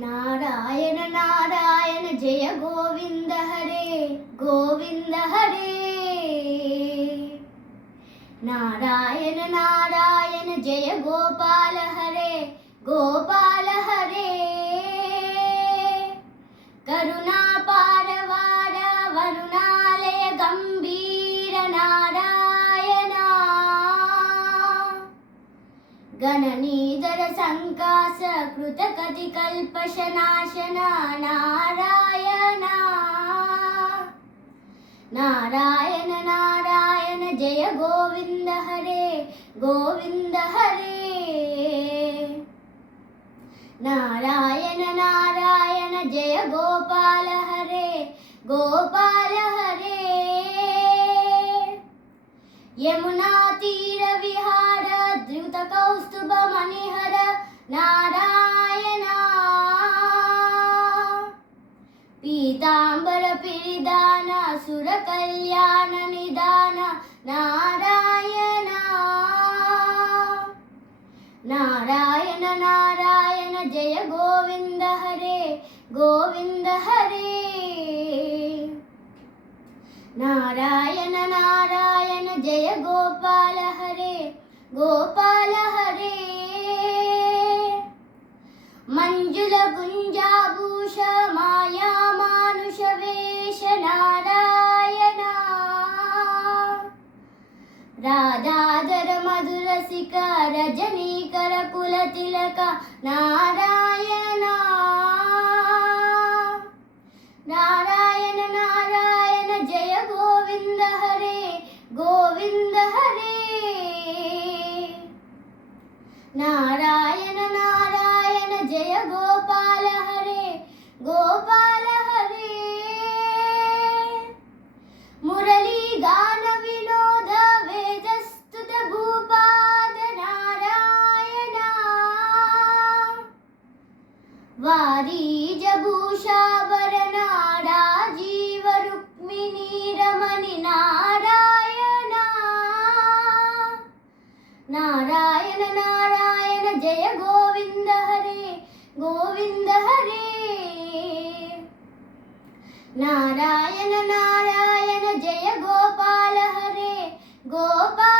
नारायण नारायण जय गोविंद हरे गोविंद हरे। नारायण नारायण जय गोपाल हरे गोपाल हरे। करुणा पारवार वरुणालय गंभीर नारायण। गणनीधर संकास कृतकति कल्पशनाशन नारायण। नारायण नारायण जय गोविंद हरे गोविंद हरे। नारायण नारायण जय गोपाल हरे गोपाल हरे। यमुना तीर विहार द्रुत कौस्तुभ मणिहर नारायण। पीतांबर पिरिदान सुर कल्याण निदान नारायण। नारायण नारायण जय गोविंद हरे गोविंद हरे। नारायण नारायण जय गोपाल हरे गोपाल हरे। मंजुल गुंजाभूष माया मानुष वेश नारायण। राधाधर मधुरसिक रजनीकर कुल तिलक नारायण। नारायण नारायण जय गोविंद हरे गोविंद हरे। नारायण नारायण जय गोपाल हरे गोपाल हरे। मुरली गान विनोद वेदस्तुत भूपाद नारायण। वारीज भूषाभरण राजीव रुक्मिणी रमणि नारायण। नारायण नारायण जय गोविंद हरे गोविंद हरे। नारायण नारायण जय गोपाल हरे गोपाल